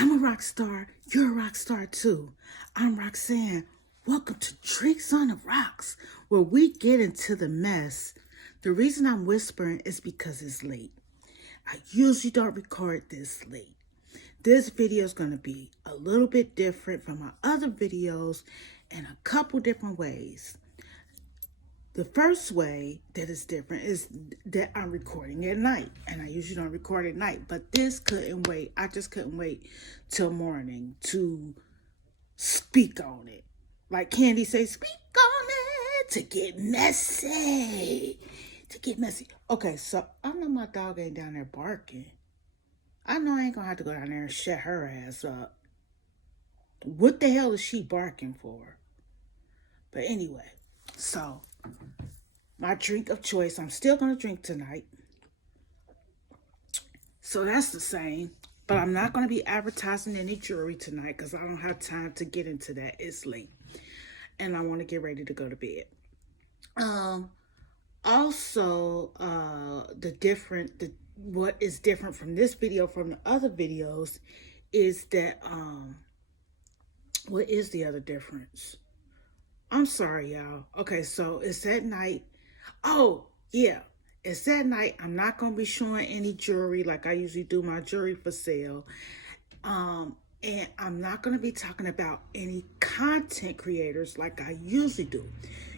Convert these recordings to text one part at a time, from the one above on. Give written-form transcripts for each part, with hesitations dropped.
I'm a rock star. You're a rock star too. I'm Roxanne. Welcome to Drinks on the Rocks, where we get into the mess. The reason I'm whispering is because it's late. I usually don't record this late. This video is going to be a little bit different from my other videos in a couple different ways. The first way that is different is that I'm recording at night, and I usually don't record at night, but this couldn't wait. I just couldn't wait till morning to speak on it. Like Candy say, speak on it, to get messy. Okay, so I know my dog ain't down there barking. I know I ain't gonna have to go down there and shut her ass up. What the hell is she barking for? But anyway, so my drink of choice, I'm still gonna drink tonight. So that's the same. But I'm not gonna be advertising any jewelry tonight because I don't have time to get into that. It's late. And I want to get ready to go to bed. Also, what is different from this video from the other videos is that what is the other difference? I'm sorry, y'all. Okay, so it's at night. Oh, yeah. It's that night. I'm not going to be showing any jewelry like I usually do my jewelry for sale. And I'm not going to be talking about any content creators like I usually do.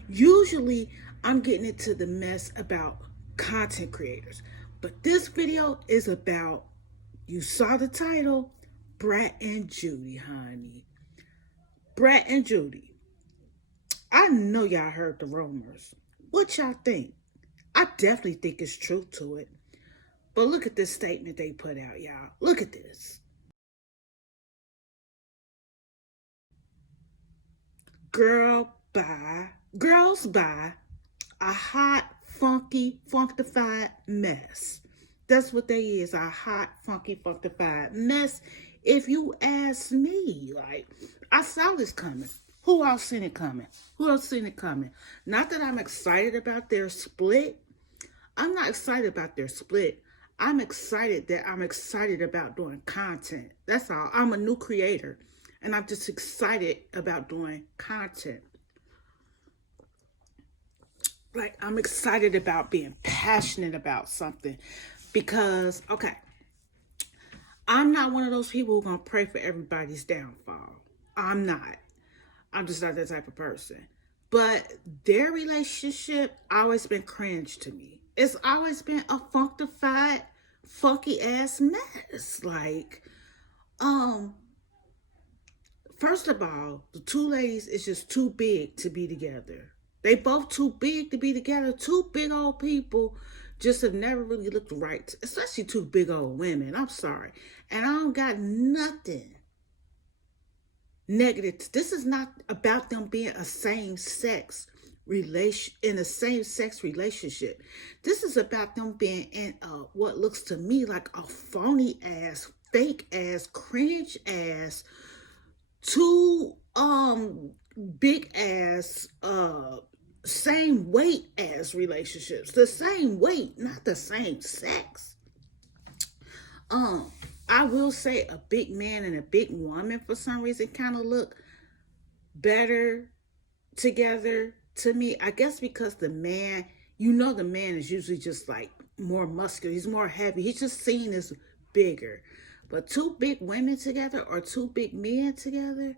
Usually, I'm getting into the mess about content creators. But this video is about, you saw the title, Brat and Judy, honey. Brat and Judy. I know y'all heard the rumors. What y'all think? I definitely think it's truth to it. But look at this statement they put out, y'all. Look at this. Girls buy a hot, funky, funkified mess. That's what they is, a hot, funky, funkified mess. If you ask me, like, I saw this coming. Who else seen it coming? Not that I'm excited about their split. I'm not excited about their split. I'm excited about doing content. That's all. I'm a new creator. And I'm just excited about doing content. Like, I'm excited about being passionate about something. Because, okay, I'm not one of those people who's going to pray for everybody's downfall. I'm not. I'm just not that type of person. But their relationship always been cringe to me. It's always been a funkified, funky ass mess. Like, first of all, the two ladies is just too big to be together. They both too big to be together. Two big old people just have never really looked right. Especially two big old women. I'm sorry. And I don't got nothing negative. This is not about them being a same-sex in a same-sex relationship. This is about them being in what looks to me like a phony ass, fake ass, cringe ass, two big ass same weight ass relationships. The same weight, not the same sex. I will say a big man and a big woman for some reason kind of look better together to me. I guess because the man, the man is usually just like more muscular. He's more heavy. He's just seen as bigger. But two big women together or two big men together,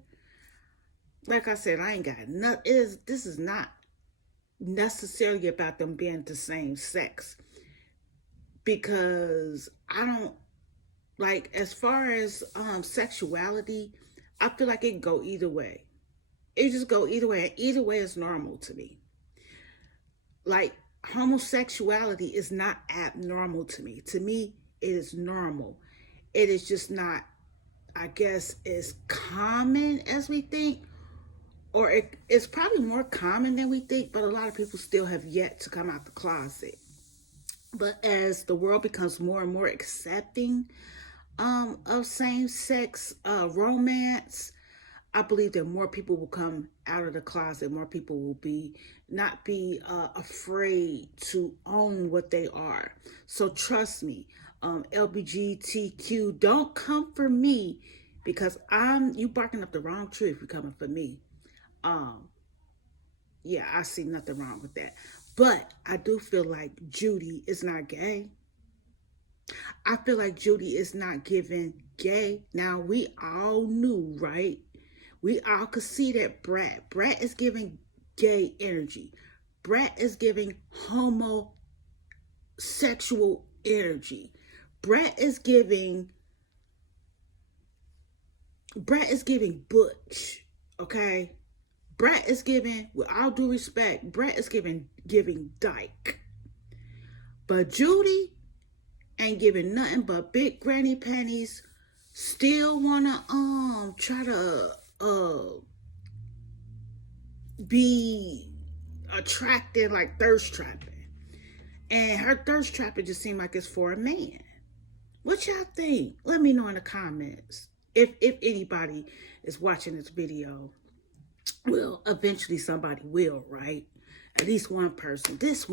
like I said, I ain't got nothing. This is not necessarily about them being the same sex. Because I don't, like, as far as sexuality, I feel like it can go either way. It just go either way. And either way is normal to me. Like, homosexuality is not abnormal to me. To me, it is normal. It is just not, I guess, as common as we think. Or it's probably more common than we think, but a lot of people still have yet to come out the closet. But as the world becomes more and more accepting of same-sex romance, I believe that more people will come out of the closet. More people will not be afraid to own what they are. So trust me, LGBTQ, don't come for me because you barking up the wrong tree if you're coming for me. Um, yeah, I see nothing wrong with that. But I do feel like Judy is not gay. I feel like Judy is not giving gay. Now we all knew, right? We all could see that Brat is giving gay energy. Brat is giving homosexual energy. Brat is giving butch. Okay? Brat is giving, with all due respect, Brat is giving dyke. But Judy ain't giving nothing but big granny panties. Still wanna try to be attracted, like thirst trapping. And her thirst trapping just seemed like it's for a man. What y'all think? Let me know in the comments. If anybody is watching this video. Well, eventually somebody will, right? At least one person. If it's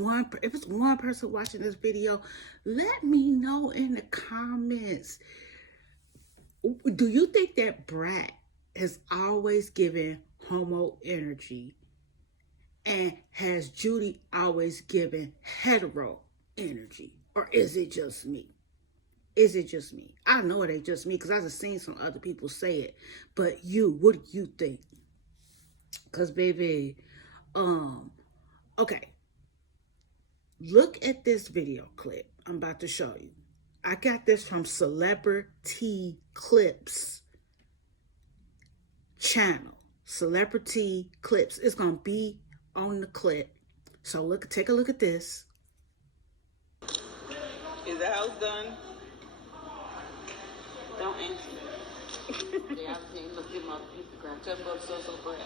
one person watching this video, let me know in the comments. Do you think that Brat has always given homo energy? And has Judy always given hetero energy? Or is it just me? Is it just me? I know it ain't just me because I've seen some other people say it. But what do you think? Because, baby, okay. Look at this video clip I'm about to show you. I got this from Celebrity Clips channel. Celebrity Clips. It's going to be on the clip. So take a look at this. Is the house done? Don't answer. Yeah, I've seen. Look at my Instagram. Tell me about so Brad.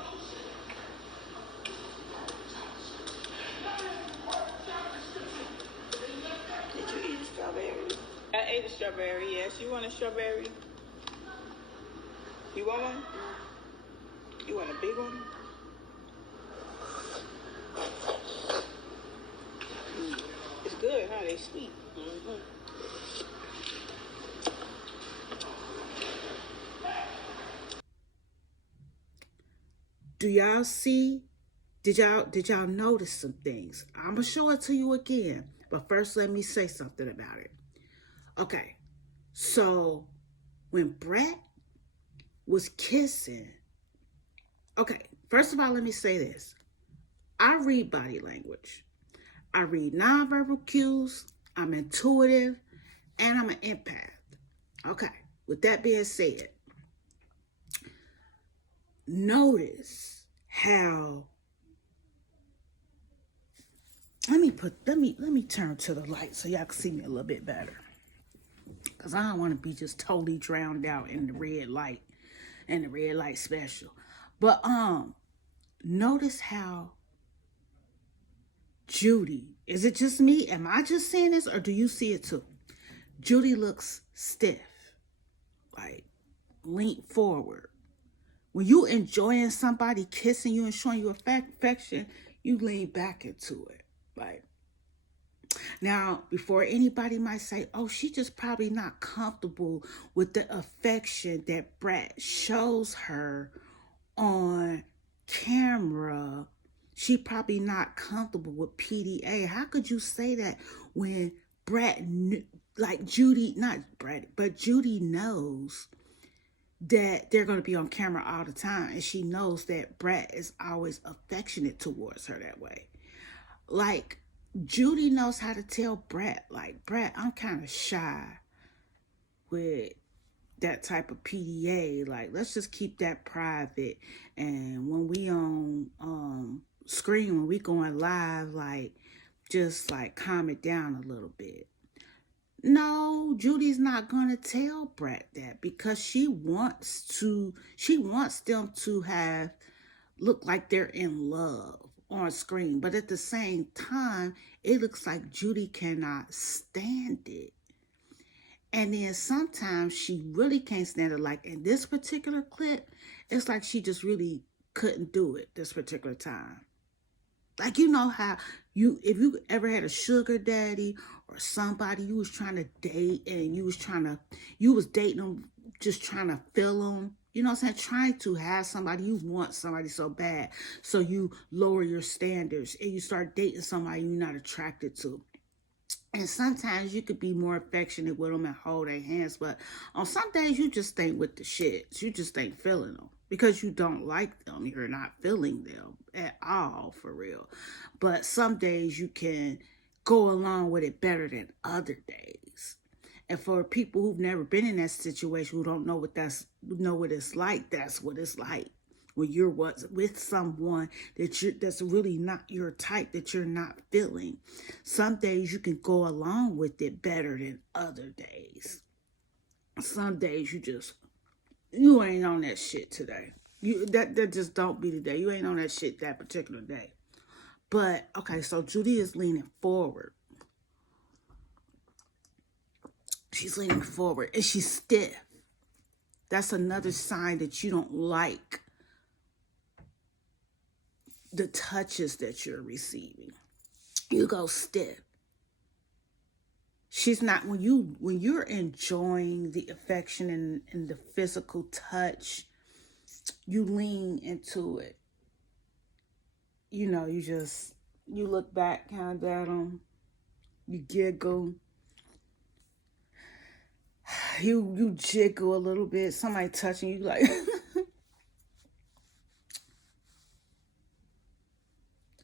Did you eat a strawberry? I ate a strawberry. Yes. You want a strawberry? You want one? You want a big one? It's good, huh? They sweet. Mm-hmm. Do y'all see? Did y'all notice some things? I'm gonna show it to you again, but first let me say something about it. Okay, so when Brat was kissing, okay, first of all, let me say this. I read body language. I read nonverbal cues. I'm intuitive, and I'm an empath. Okay, with that being said, notice how let me turn to the light so y'all can see me a little bit better, because I don't want to be just totally drowned out in the red light and the red light special. But notice how Judy, is it just me? Am I just seeing this, or do you see it too? Judy looks stiff, like lean forward. When you enjoying somebody kissing you and showing you affection, you lean back into it. Right? Now, before anybody might say, oh, she just probably not comfortable with the affection that Brat shows her on camera. She probably not comfortable with PDA. How could you say that when Brat, like Judy, not Brat, but Judy knows that they're going to be on camera all the time, and she knows that Brat is always affectionate towards her that way. Like, Judy knows how to tell Brat, like, Brat, I'm kind of shy with that type of PDA. Like, let's just keep that private. And when we on screen, when we going live, like, just like calm it down a little bit. No, Judy's not gonna tell Brat that, because she wants them to have look like they're in love on screen. But at the same time, it looks like Judy cannot stand it. And then sometimes she really can't stand it. Like in this particular clip, it's like she just really couldn't do it this particular time. Like, you know how if you ever had a sugar daddy or somebody you was trying to date, and you was dating them just trying to feel them. You know what I'm saying? Trying to have somebody, you want somebody so bad. So you lower your standards and you start dating somebody you're not attracted to. And sometimes you could be more affectionate with them and hold their hands. But on some days, you just ain't with the shits. You just ain't feeling them. Because you don't like them. You're not feeling them at all, for real. But some days you can go along with it better than other days. And for people who've never been in that situation, who don't know what it's like, that's what it's like. When you're with someone that's really not your type, that you're not feeling. Some days you can go along with it better than other days. Some days you ain't on that shit today. That just don't be the day. You ain't on that shit that particular day. But okay, so Judy is leaning forward. She's leaning forward and she's stiff. That's another sign that you don't like the touches that you're receiving. You go stiff. She's not, when you're enjoying the affection and the physical touch, you lean into it. You know, you look back kind of at them, you giggle, you jiggle a little bit. Somebody touching you, like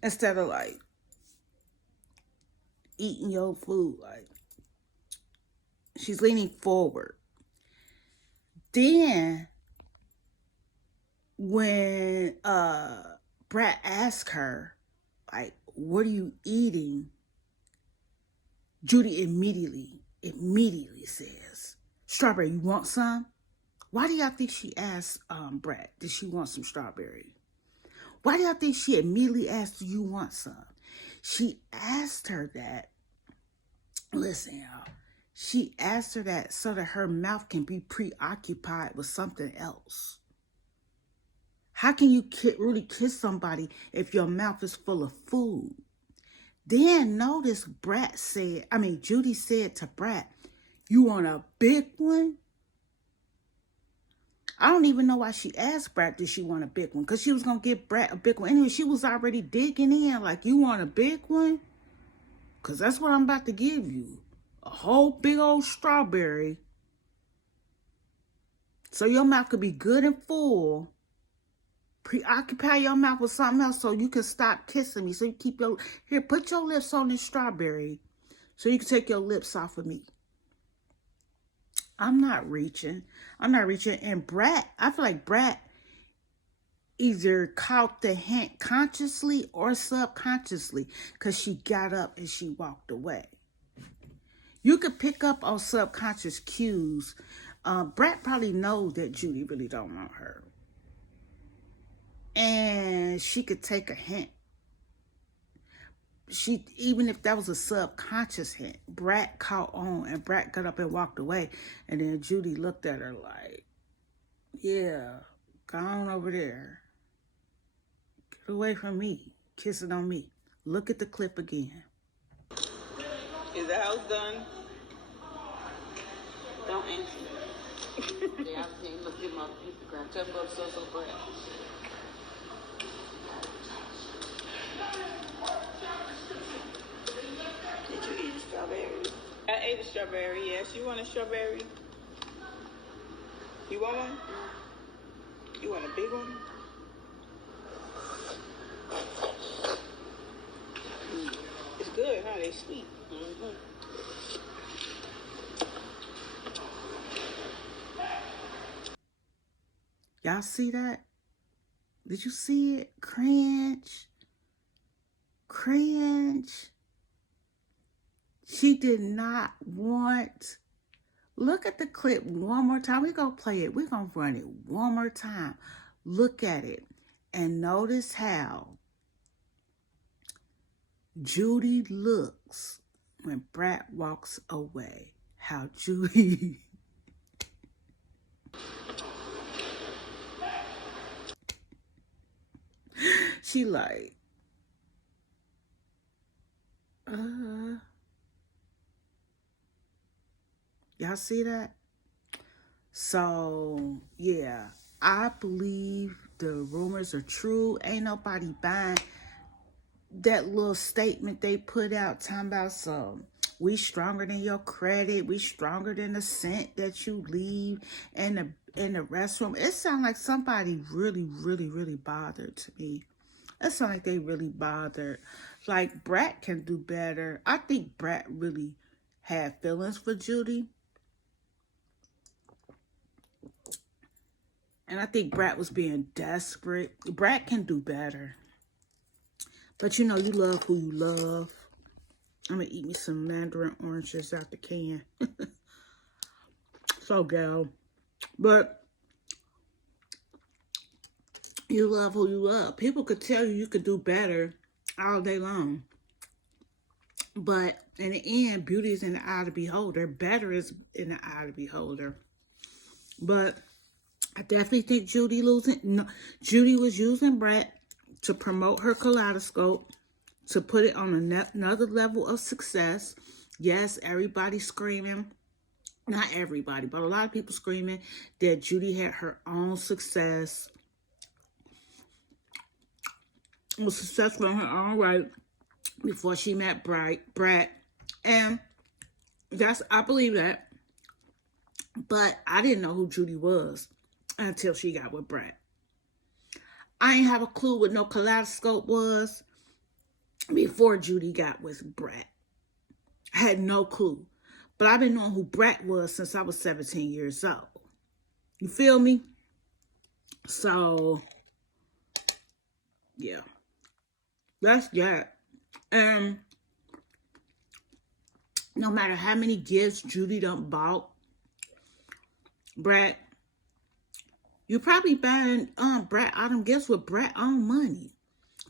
instead of like eating your food, like she's leaning forward. Then when Brat asked her, like, what are you eating? Judy immediately says, strawberry, you want some? Why do y'all think she asked Brat, did she want some strawberry? Why do y'all think she immediately asked, do you want some? She asked her that, listen, y'all, she asked her that so that her mouth can be preoccupied with something else. How can you really kiss somebody if your mouth is full of food? Then notice Judy said to Brat, you want a big one? I don't even know why she asked Brat, did she want a big one? Because she was going to give Brat a big one. Anyway, she was already digging in, like, you want a big one? Because that's what I'm about to give you. A whole big old strawberry. So your mouth could be good and full. Preoccupy your mouth with something else so you can stop kissing me. So you keep put your lips on this strawberry so you can take your lips off of me. I'm not reaching. And Brat, I feel like Brat either caught the hint consciously or subconsciously because she got up and she walked away. You could pick up on subconscious cues. Brat probably knows that Judy really don't want her. And she could take a hint. Even if that was a subconscious hint, Brat caught on and Brat got up and walked away. And then Judy looked at her like, yeah, go on over there. Get away from me. Kissing on me. Look at the clip again. Is the house done? Don't answer. Yeah, I've seen. Look at my Instagram. Tell me about so Brat. Did you eat a strawberry? I ate a strawberry, yes. You want a strawberry? You want one? You want a big one? It's good, huh? They sweet. Mm-hmm. Y'all see that? Did you see it? Cringe. She did not want. Look at the clip one more time. We're going to play it. We're going to run it one more time. Look at it. And notice how Judy looks when Brat walks away. How Judy... she like... Y'all see that? So, yeah, I believe the rumors are true. Ain't nobody buying that little statement they put out talking about some we stronger than your credit, we stronger than the scent that you leave in the restroom. It sounds like somebody really, really, really bothered to me. It sounds like they really bothered. Like Brat can do better. I think Brat really had feelings for Judy. And I think Brat was being desperate. Brat can do better. But you know, you love who you love. I'm going to eat me some mandarin oranges out the can. So, gal. But you love who you love. People could tell you could do better all day long. But in the end, beauty is in the eye of the beholder. Better is in the eye of the beholder. But I definitely think Judy Judy was using Brat to promote her kaleidoscope, to put it on another level of success. Yes, everybody screaming. Not everybody, but a lot of people screaming that Judy had her own success. Was successful in her own right before she met Brat. And I believe that. But I didn't know who Judy was until she got with Brat. I ain't have a clue what no kaleidoscope was before Judy got with Brat. I had no clue. But I've been knowing who Brat was since I was 17 years old. You feel me? So, yeah. That's that. And no matter how many gifts Judy done bought, Brat, you probably buying Brat autumn gifts with Brat own money.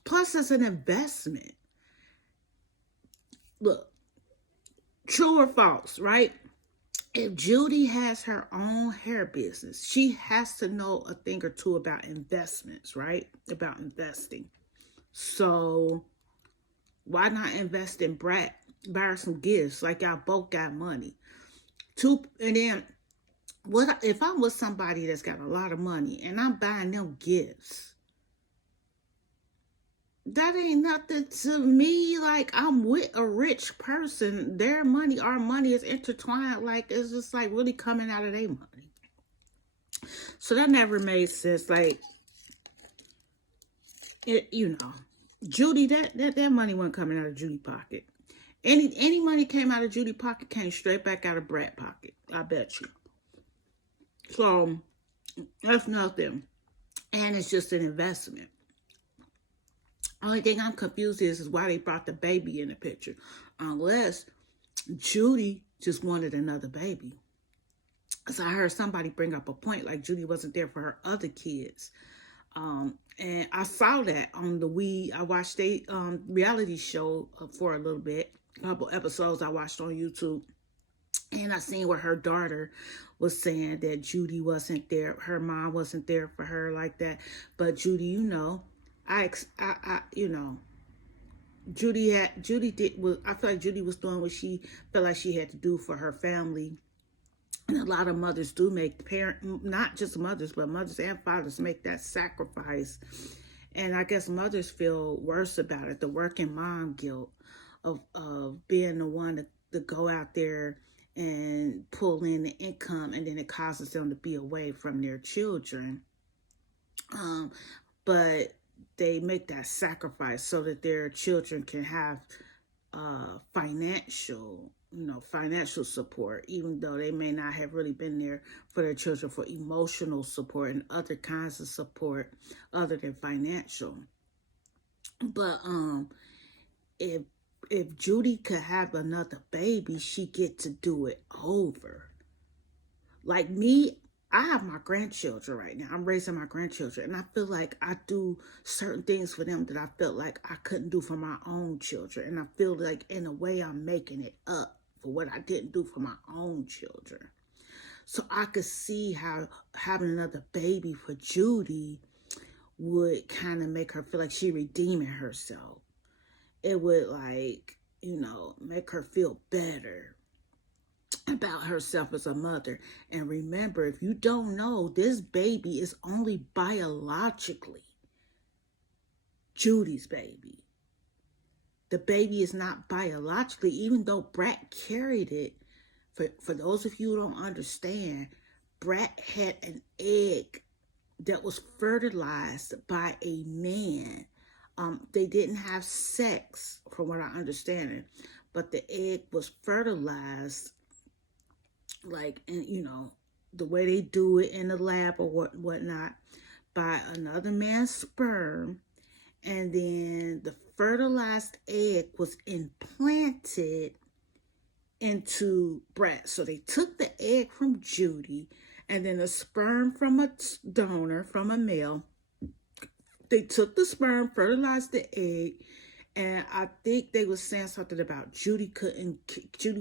Plus, it's an investment. Look, true or false, right? If Judy has her own hair business, she has to know a thing or two about investments, right? About investing. So, why not invest in Brat? Buy her some gifts, like y'all both got money. And then, what if I was somebody that's got a lot of money and I'm buying them gifts? That ain't nothing to me. Like, I'm with a rich person. Their money, our money is intertwined. Like, it's just like really coming out of their money. So that never made sense. Like, Judy, that money wasn't coming out of Judy pocket. Any money came out of Judy pocket came straight back out of Brat pocket. I bet you. So that's nothing. And it's just an investment. Only thing I'm confused is why they brought the baby in the picture. Unless Judy just wanted another baby. Because I heard somebody bring up a point like Judy wasn't there for her other kids. And I saw that on I watched a reality show for a little bit. A couple episodes I watched on YouTube. And I seen where her daughter was saying that Judy wasn't there. Her mom wasn't there for her like that. But Judy, I feel like Judy was doing what she felt like she had to do for her family. And a lot of mothers do not just mothers, but mothers and fathers make that sacrifice. And I guess mothers feel worse about it, the working mom guilt of being the one to go out there and pull in the income, and then it causes them to be away from their children. But they make that sacrifice so that their children can have financial support, even though they may not have really been there for their children for emotional support and other kinds of support other than financial. But if Judy could have another baby, she get to do it over. Like me, I have my grandchildren right now. I'm raising my grandchildren, and I feel like I do certain things for them that I felt like I couldn't do for my own children. And I feel like in a way I'm making it up for what I didn't do for my own children. So I could see how having another baby for Judy would kind of make her feel like she redeeming herself. It would make her feel better. about herself as a mother. And remember, if you don't know, this baby is only biologically Judy's baby. The baby is not biologically, even though Brat carried it. For those of you who don't understand, Brat had an egg that was fertilized by a man. They didn't have sex, from what I understand, but the egg was fertilized, like, and the way they do it in the lab or whatnot, by another man's sperm, and then the fertilized egg was implanted into Brat. So they took the egg from Judy, and then the sperm from a donor, from a male. They took the sperm, fertilized the egg, and I think they was saying something about Judy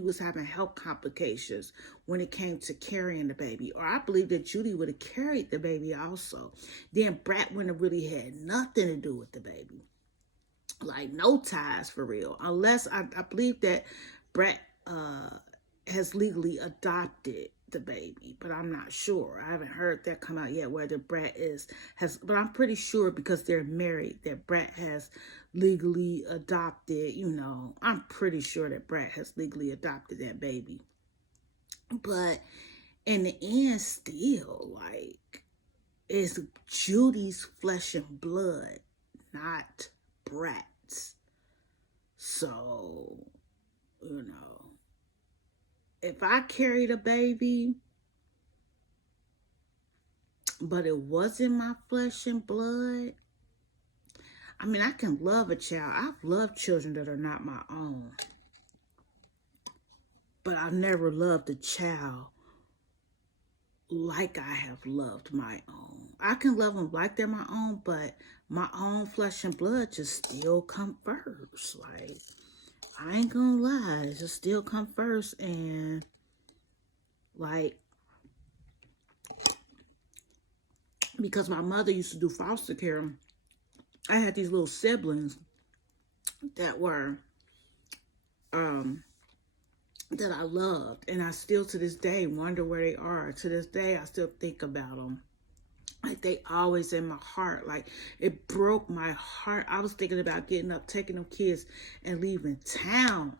was having health complications when it came to carrying the baby. Or I believe that Judy would have carried the baby also. Then Brat wouldn't have really had nothing to do with the baby. Like, no ties for real. Unless I believe that Brat has legally adopted the baby, but I'm not sure. I haven't heard that come out yet, whether Brat but I'm pretty sure, because they're married, that Brat has legally adopted, I'm pretty sure that Brat has legally adopted that baby. But in the end, still, like, it's Judy's flesh and blood, not Brat's. So, if I carried a baby, but it wasn't my flesh and blood, I mean, I can love a child. I've loved children that are not my own. But I've never loved a child like I have loved my own. I can love them like they're my own, but my own flesh and blood just still come first. Like, I ain't gonna lie, it just still come first. And like, because my mother used to do foster care, I had these little siblings that were that I loved, and I still to this day wonder where they are. To this day, I still think about them. Like, they always in my heart. Like, it broke my heart. I was thinking about getting up, taking them kids, and leaving town.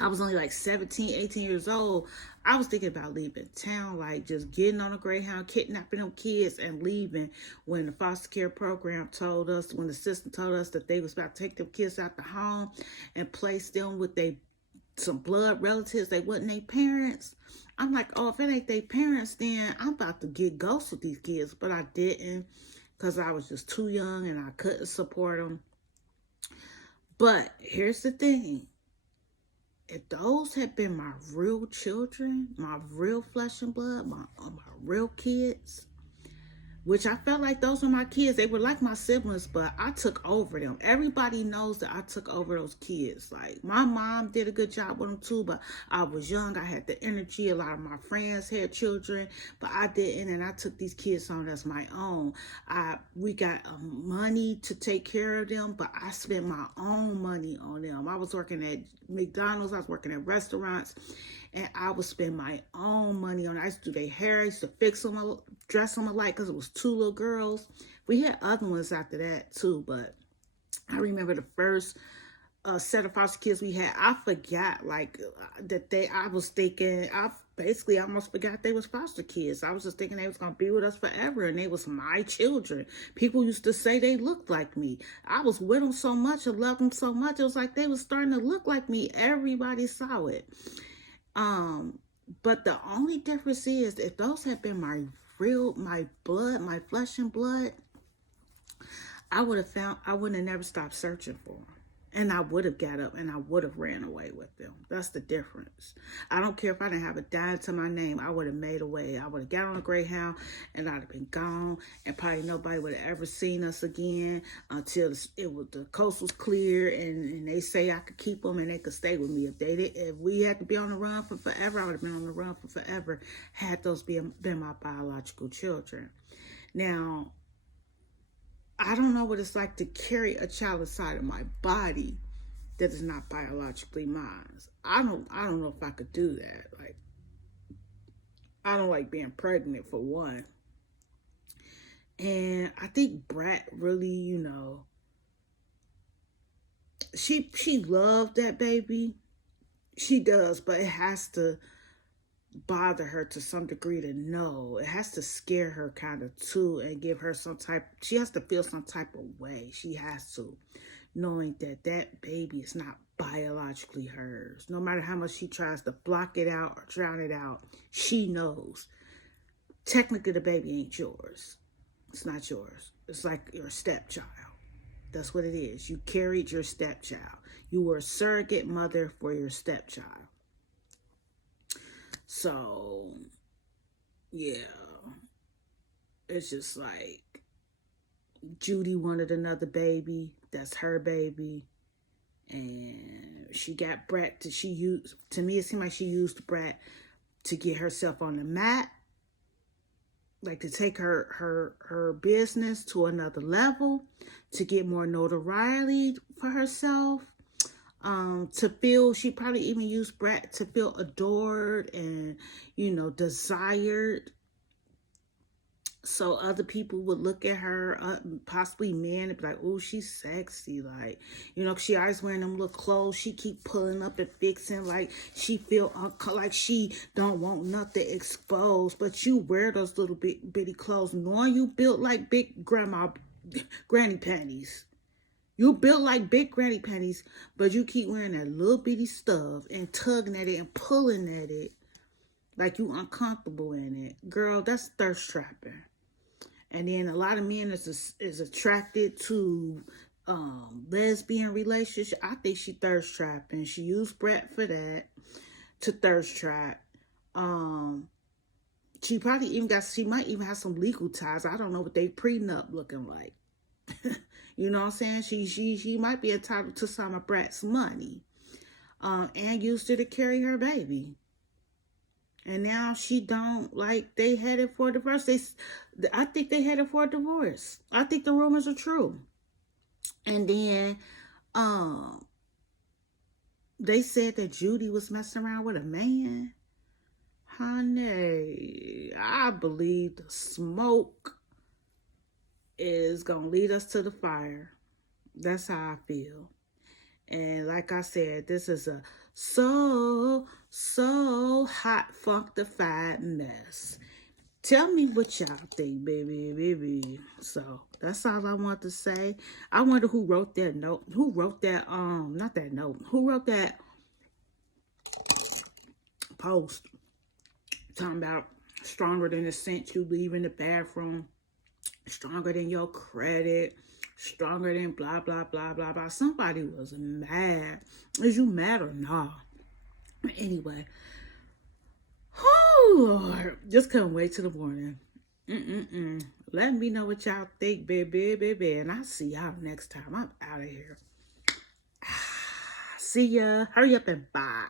I was only like 17, 18 years old. I was thinking about leaving town, like just getting on a Greyhound, kidnapping them kids and leaving, when the foster care program told us, when the system told us that they was about to take them kids out the home and place them with some blood relatives. They wasn't their parents. I'm like, oh, if it ain't their parents, then I'm about to get ghosts with these kids. But I didn't, because I was just too young and I couldn't support them. But here's the thing. If those had been my real children, my real flesh and blood, my real kids, which I felt like those were my kids. They were like my siblings, but I took over them. Everybody knows that I took over those kids. Like, my mom did a good job with them too, but I was young. I had the energy. A lot of my friends had children, but I didn't, and I took these kids on as my own. We got money to take care of them, but I spent my own money on them. I was working at McDonald's. I was working at restaurants, and I would spend my own money on it. I used to do their hair. I used to fix them, dress them alike, because it was 2 little girls. We had other ones after that too, but I remember the first set of foster kids we had. I forgot, like, I was thinking, I basically almost forgot they was foster kids. I was just thinking they was going to be with us forever, and they was my children. People used to say they looked like me. I was with them so much and loved them so much. It was like they was starting to look like me. Everybody saw it. But the only difference is, if those had been my blood, my flesh and blood, I wouldn't have never stopped searching for them. And I would have got up and I would have ran away with them. That's the difference. I don't care if I didn't have a dime to my name. I would have made a way. I would have got on a Greyhound and I'd have been gone. And probably nobody would have ever seen us again until the coast was clear. And they say I could keep them and they could stay with me. If we had to be on the run for forever, I would have been on the run for forever, had those been my biological children. Now, I don't know what it's like to carry a child inside of my body, that is not biologically mine. I don't know if I could do that. Like, I don't like being pregnant, for one. And I think Brat really, she loved that baby. She does, but it has to bother her to some degree to know. It has to scare her kind of too, and give her she has to feel some type of way. She has to, knowing that that baby is not biologically hers. No matter how much she tries to block it out or drown it out, she knows. Technically, the baby ain't yours. It's not yours. It's like your stepchild. That's what it is. You carried your stepchild. You were a surrogate mother for your stepchild. So, yeah. It's just like Judy wanted another baby. That's her baby. And she got Brat to me, it seemed like she used Brat to get herself on the map. Like to take her business to another level, to get more notoriety for herself, she probably even used Brat to feel adored and, desired. So other people would look at her, possibly men, and be like, oh, she's sexy. Like, she always wearing them little clothes. She keep pulling up and fixing, like she feel like she don't want nothing exposed. But you wear those little bitty clothes, knowing you built like big granny panties. You built like big granny panties, but you keep wearing that little bitty stuff and tugging at it and pulling at it like you uncomfortable in it. Girl, that's thirst trapping. And then a lot of men is attracted to lesbian relationship. I think she thirst trapping. She used Brat for that, to thirst trap. She might even have some legal ties. I don't know what they prenup looking like. You know what I'm saying? She might be entitled to some of Brat's money. And used it to carry her baby. And now she don't, like, they headed for divorce. I think they headed for a divorce. I think the rumors are true. And then they said that Judy was messing around with a man. Honey, I believe the smoke is going to lead us to the fire. That's how I feel. And like I said, this is a so hot, funkified mess. Tell me what y'all think, baby. So that's all I want to say. I wonder who wrote that note. Who wrote that, not that note. Who wrote that post talking about stronger than the scent you leave in the bathroom, stronger than your credit, stronger than blah, blah, blah, blah, blah. Somebody was mad. Is you mad or not? Anyway. Oh, Lord. Just couldn't wait till the morning. Let me know what y'all think, baby. And I'll see y'all next time. I'm out of here. See ya. Hurry up and bye.